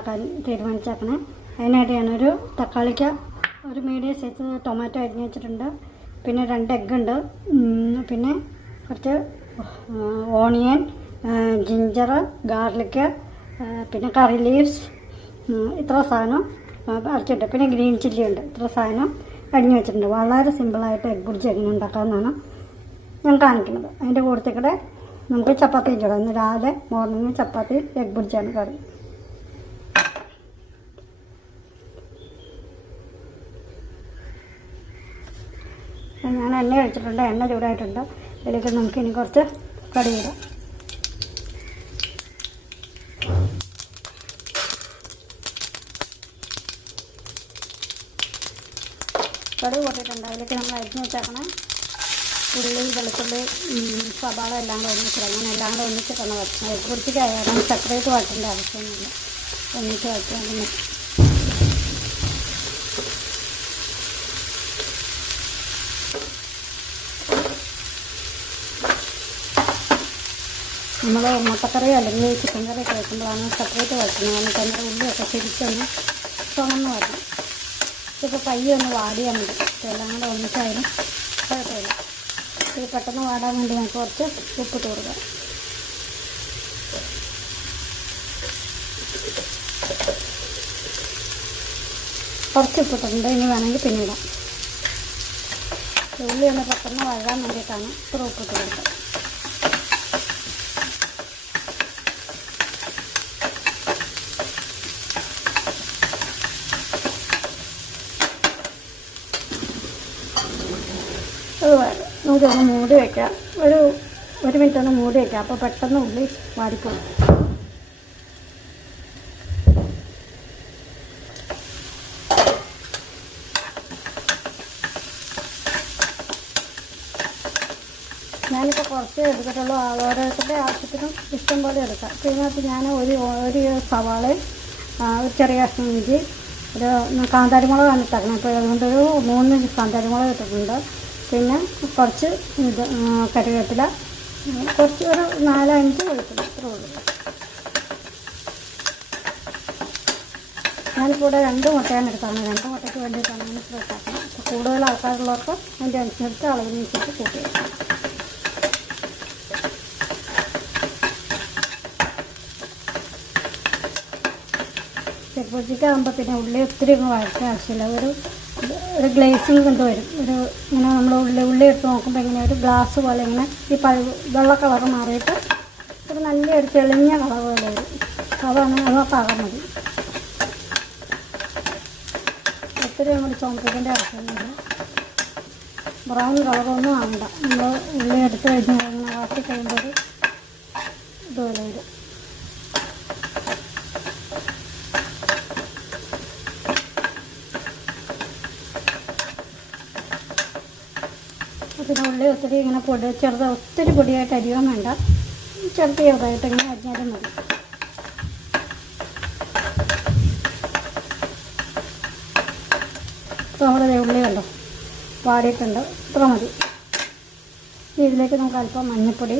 ഉണ്ടാക്കാൻ തീരുമാനിച്ചേക്കണേ. അതിനായിട്ട് ഞാനൊരു തക്കാളിക്ക ഒരു മീഡിയം സൈസ് ടൊമാറ്റോ അരിഞ്ഞ് വെച്ചിട്ടുണ്ട്. പിന്നെ രണ്ട് എഗ്ഗ് ഉണ്ട്. പിന്നെ കുറച്ച് ഓണിയൻ ജിഞ്ചർ ഗാർലിക്ക് പിന്നെ കറി ലീവ്സ് ഇത്ര സാധനം അരച്ചിട്ട്. പിന്നെ ഗ്രീൻ ചില്ലി ഉണ്ട്. ഇത്ര സാധനം അരിഞ്ഞ് വെച്ചിട്ടുണ്ട്. വളരെ സിമ്പിളായിട്ട് എഗ് ബുർജി എങ്ങനെ ഉണ്ടാക്കാമെന്നാണ് ഞാൻ കാണിക്കുന്നത്. അതിന്റെ കൂട്ടത്തിൽ കൂടെ നമുക്ക് ചപ്പാത്തി ചൂടാം ഇന്ന് രാവിലെ മോർണിംഗ് ചപ്പാത്തി എഗ് ബുർജിയാണ് കറി. എണ്ണ ഒഴിച്ചിട്ടുണ്ട്. എണ്ണ ചൂടായിട്ടുണ്ട്. ഇതിലേക്ക് നമുക്ക് ഇനി കുറച്ച് കടി ഇടാം. കടി കൂട്ടിയിട്ടുണ്ട്. അതിലേക്ക് നമ്മൾ അരിഞ്ഞ് വെച്ചേക്കണേ. ഉള്ളി വെളുത്തുള്ളി സവാള എല്ലാം കൂടെ ഒന്നിച്ചിടാം ഞാൻ എല്ലാം കൂടെ ഒന്നിച്ചിട്ടാണ് വച്ചത് കുറിച്ചിട്ടായാലും സെപ്പറേറ്റ് വട്ടേണ്ട ആവശ്യമൊന്നുമില്ല. ഒന്നിച്ച് വയ്ക്കാൻ നമ്മൾ മുട്ടക്കറി അല്ലെങ്കിൽ ചിക്കൻ കറി ഒക്കെ വെക്കുമ്പോഴാണ് സെപ്പറേറ്റ് വയ്ക്കുന്നത് എന്നിട്ട് തന്നെ ഉള്ളിയൊക്കെ ശരിക്കൊന്ന് ചുമന്ന് വരണം. ഇപ്പോൾ പയ്യെ ഒന്ന് വാടിയാൽ മതി. എല്ലാം കൂടെ ഒന്നിച്ചായാലും കുഴപ്പമില്ല. ഇത് പെട്ടെന്ന് വാടാൻ വേണ്ടി നമുക്ക് കുറച്ച് ഉപ്പ് കൊടുക്കാം. കുറച്ച് ഉപ്പിട്ടിട്ടുണ്ട് ഇനി വേണമെങ്കിൽ പിന്നിടാം ഉള്ളി ഒന്ന് പെട്ടെന്ന് വഴകാൻ വേണ്ടിയിട്ടാണ് ഇത്ര ഉപ്പിട്ട് കൊടുത്തത് അത് വേണം ഒന്ന് മൂടി വയ്ക്കാം ഒരു ഒരു മിനിറ്റ് ഒന്ന് മൂടി വയ്ക്കാം അപ്പോൾ പെട്ടെന്ന് ഉള്ളി വാടിപ്പോകും. ഞാനിപ്പോൾ കുറച്ച് എടുത്തിട്ടുള്ളൂ. ഓരോരുത്തരുടെ ആവശ്യത്തിനും ഇഷ്ടം പോലെ എടുക്കാം. ഇതിനകത്ത് ഞാൻ ഒരു ഒരു സവാളയും ഒരു ചെറിയ കഷ്ണം ഇഞ്ചി ഒരു കാന്താരിമുളകാണ് ഇട്ടേക്കണം അപ്പോൾ അതുകൊണ്ടൊരു മൂന്ന് കാന്താരിമുളക് ഇട്ടിട്ടുണ്ട്. പിന്നെ കുറച്ച് ഇത് കറിവേപ്പില. കുറച്ച് ഒരു നാലഞ്ച് വെളുത്തുള്ളി ഇത്രേ ഞാൻ കൂടെ രണ്ട് മുട്ടയാണ് എടുത്താണ് രണ്ട് മുട്ടയ്ക്ക് വേണ്ടിയിട്ടാണ് ഞാൻ ഇത്ര അപ്പോൾ കൂടുതൽ ആൾക്കാരുള്ളവർക്ക് അതിന്റെ അനുസരിച്ച് അളവിനനുസരിച്ച് കൂട്ടി വെക്കാം ചെറുപ്പത്തിക്കാകുമ്പോൾ പിന്നെ ഉള്ളി ഒത്തിരി അങ്ങ് വഴക്കാൻ ആവശ്യമില്ല ഒരു ഒരു ഗ്ലേസിങ് കൊണ്ട് വരും ഒരു ഇങ്ങനെ നമ്മൾ ഉള്ളി ഉള്ളി എടുത്ത് നോക്കുമ്പോൾ ഇങ്ങനെ ഒരു ഗ്ലാസ് പോലെ ഇങ്ങനെ ഈ പഴു വെള്ള കളർ മാറിയിട്ട് ഒരു നല്ലൊരു തെളിഞ്ഞ കളർ പോലെ വരും അതാണ് അത് പാകം മതി ഒത്തിരി നമ്മൾ ചുമപ്പിക്കേണ്ട ആവശ്യമൊന്നുമില്ല ബ്രൗൺ കളറൊന്നും ആവണ്ട നമ്മൾ ഉള്ളി എടുത്ത് കഴിഞ്ഞാൽ ആക്കി കഴിയുമ്പോൾ ഇതുപോലെ വരും പിന്നെ ഉള്ളി ഒത്തിരി ഇങ്ങനെ പൊടി ചെറുത് ഒത്തിരി പൊടിയായിട്ട് അരിയാൻ വേണ്ട. ചെറുത് ചെറുതായിട്ട് ഇങ്ങനെ അരിഞ്ഞാലും മതി. നമ്മുടെ ഉള്ളി കണ്ടോ? വാടിയിട്ടുണ്ട്. ഇത്ര മതി. ഇതിലേക്ക് നമുക്ക് അല്പം മഞ്ഞൾപ്പൊടി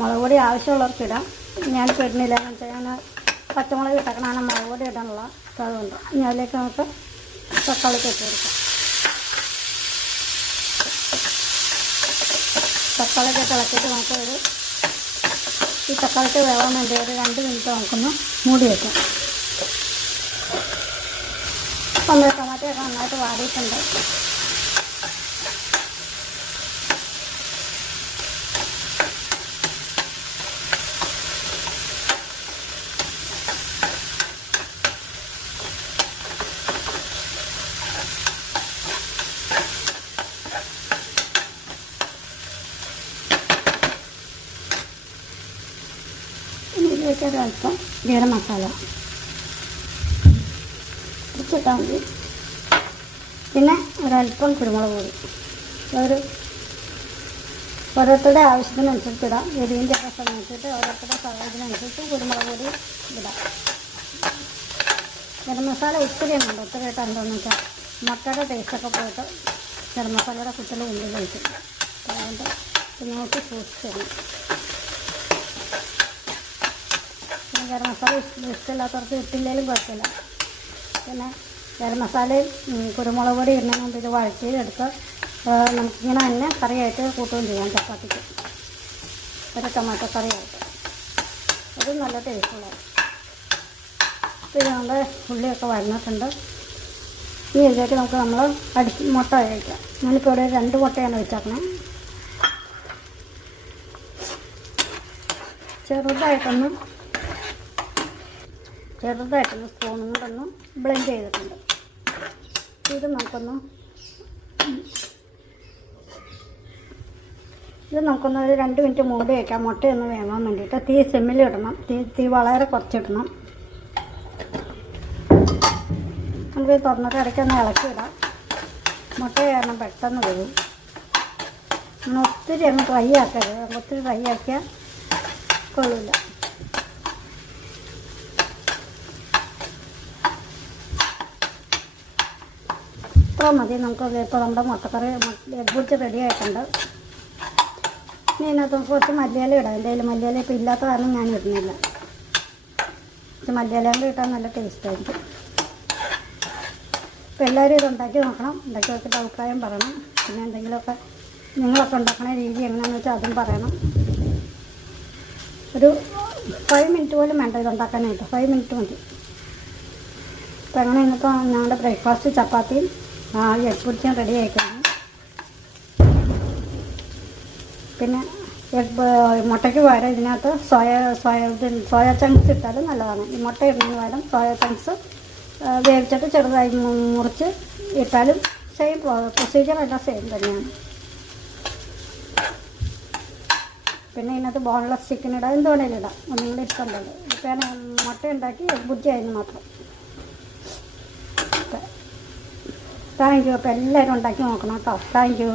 മുളക് പൊടി ആവശ്യമുള്ളവർക്ക് ഇടാം. പെടുന്നില്ല ഞാൻ പച്ചമുളക് ഇട്ടേക്കണാണ് മുളക് പൊടി ഇടാനുള്ള കഴിവുണ്ട് ഇനി അതിലേക്ക് നമുക്ക് തക്കാളി കയറ്റി കൊടുക്കാം. തക്കാളിയൊക്കെ ഇളക്കിയിട്ട് നമുക്ക് ഒരു ഈ തക്കാളിക്ക് വേവാൻ വേണ്ടി ഒരു രണ്ട് മിനിറ്റ് നമുക്കൊന്ന് മൂടി വയ്ക്കാം അപ്പം ടൊമാറ്റോ ഒക്കെ നന്നായിട്ട് വാടിയിട്ടുണ്ട് ഇനി ഇതിലേക്ക് ഒരു അല്പം ഗരം മസാല. കുറച്ചിട്ടാൽ മതി. പിന്നെ ഒരല്പം കുരുമുളക് പൊടി. ഒരു ഓരോരുത്തരുടെ ആവശ്യത്തിനനുസരിച്ച് ഇടാം. എരിവിന്റെ ഒക്കെ സമയത്തിട്ട് ഓരോരുത്തരുടെ സഹായത്തിനനുസരിച്ച് കുരുമുളക് പൊടി ഇടാം. ഗരം മസാല ഒത്തിരി ഉണ്ട്. ഒത്തിരി ഇട്ടാൽ എന്താണെന്ന് വെച്ചാൽ മുട്ടയുടെ ടേസ്റ്റൊക്കെ പോയിട്ട് ഗരം മസാലയുടെ കുട്ടികൾ ഉള്ളിൽ കഴിക്കും. അതുകൊണ്ട് നോക്കി സൂക്ഷിച്ച് തരണം പിന്നെ ഗരം മസാല ഇഷ്ട- ഇഷ്ടമില്ലാത്തവർക്ക് ഇട്ടില്ലെങ്കിലും കുഴപ്പമില്ല. പിന്നെ ഗരം മസാലയും കുരുമുളക് പൊടി ഇടുന്നതിന് മുമ്പ് ഇത് വഴറ്റി എടുത്ത് ആ, നമുക്കിങ്ങനെ തന്നെ കറിയായിട്ട് കൂട്ടുകയും ചെയ്യാം ചപ്പാത്തിക്ക്. ഒരു ടൊമാറ്റോ കറിയായിട്ട്. അത് നല്ല ടേസ്റ്റുള്ളതാണ്. പിന്നെ നമ്മുടെ ഉള്ളിയൊക്കെ വഴന്നിട്ടുണ്ട്. ഇനി ഇതിലേക്ക് നമുക്ക് നമ്മൾ അടി മുട്ട കഴിക്കാം ഞാനിപ്പോൾ ഇവിടെ രണ്ട് മുട്ടയാണ് വെച്ചേക്കണേ ചെറുതായിട്ടൊന്ന് ചെറുതായിട്ടൊന്ന് സ്പൂണും കൊണ്ടൊന്ന് ബ്ലെൻഡ് ചെയ്തിട്ടുണ്ട്. ഇത് നമുക്കൊന്ന് ഇത് നമുക്കൊന്ന് ഒരു രണ്ട് മിനിറ്റ് മൂടി വയ്ക്കാം മുട്ടയൊന്ന് വേവാൻ വേണ്ടിയിട്ട്. തീ സിമ്മിൽ ഇടണം. തീ തീ വളരെ കുറച്ചിടണം. നമുക്ക് തുറന്നിട്ട് ഇളക്കി ഇടാം. മുട്ട കാരണം പെട്ടെന്ന് വരും. ഒത്തിരി അങ്ങ് ഫ്രൈ ആക്കരുത്. ഒത്തിരി ഫ്രൈ ആക്കിയാൽ കൊള്ളില്ല ഇത്ര മതി. നമുക്ക് ഇപ്പോൾ നമ്മുടെ മുട്ടക്കറി പൊടിച്ച് റെഡി ആയിട്ടുണ്ട്. ഇനി ഇതിനകത്ത് കുറച്ച് മല്ലിയില ഇടാം. എന്റെ കയ്യിൽ മല്ലിയില ഇപ്പോൾ ഇല്ലാത്ത കാരണം ഞാൻ ഇടുന്നില്ല. കുറച്ച് മല്ലിയിലയും ഇട്ടാൽ നല്ല ടേസ്റ്റ് ആയിരിക്കും. അപ്പോൾ എല്ലാവരും ഇത് ഉണ്ടാക്കി നോക്കണം. ഉണ്ടാക്കി നോക്കിയിട്ട് അഭിപ്രായം പറയണം. പിന്നെ എന്തെങ്കിലുമൊക്കെ നിങ്ങളൊക്കെ ഉണ്ടാക്കണ രീതി എങ്ങനെയാണെന്ന് വെച്ചാൽ അതും പറയണം. ഒരു ഫൈവ് മിനിറ്റ് പോലും വേണ്ട ഇത് ഉണ്ടാക്കാനായിട്ട്. ഫൈവ് മിനിറ്റ് മതി. അപ്പോൾ അങ്ങനെ ഇന്നത്തെ ഞങ്ങളുടെ ബ്രേക്ക്ഫാസ്റ്റ് ചപ്പാത്തിയും ആ അടിപൊളിക്കാൻ റെഡി ആയിക്കഴിഞ്ഞു പിന്നെ മുട്ടയ്ക്ക് പകരം ഇതിനകത്ത് സോയ സോയ സോയ ചങ്ക്സ് ഇട്ടാലും നല്ലതാണ്. ഈ മുട്ട ഇടുന്നതിന് പകരം സോയ ചങ്ക്സ് വേവിച്ചിട്ട് ചെറുതായി മുറിച്ച് ഇട്ടാലും സെയിം പ്രൊസീജിയർ എല്ലാം സെയിം തന്നെയാണ്. പിന്നെ ഇതിനകത്ത് ബോൺലെസ് ചിക്കൻ ഇടാം എന്ത് വേണേലും ഇടാം. ഒന്നുകൂടെ ഇഷ്ടം പോലെ. ഇപ്പം മുട്ട ഉണ്ടാക്കി ബുദ്ധിയായിരുന്നു മാത്രം. താങ്ക് യു അപ്പോൾ എല്ലാവരും ഉണ്ടാക്കി നോക്കണം കേട്ടോ. Thank you